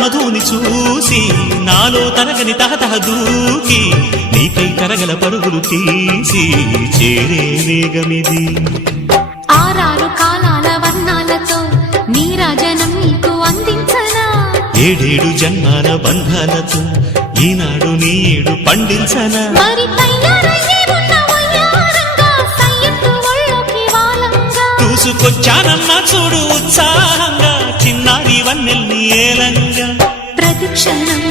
మధుని చూసి నాలో తరగని తహతహ దూకి నీకై తరగల పరుగులు తీసి చేరే వేగమిది. ఆరారు కాలాల వర్ణాలతో నీరాజనం నీకు అందించనా, ఏడేడు జన్మాల బంధాలతో ఈనాడు నీడు పండించనా. మరి తయారయ్యే ఉన్న వయ్యారంగా సయ్యత్తు ఒళ్ళోకి వాలంగా చూసుకొచ్చానమ్మా చూడు ఉత్సాహంగా చిన్నారి వన్నెల్ని ఏలంగా. ప్రతిక్షణం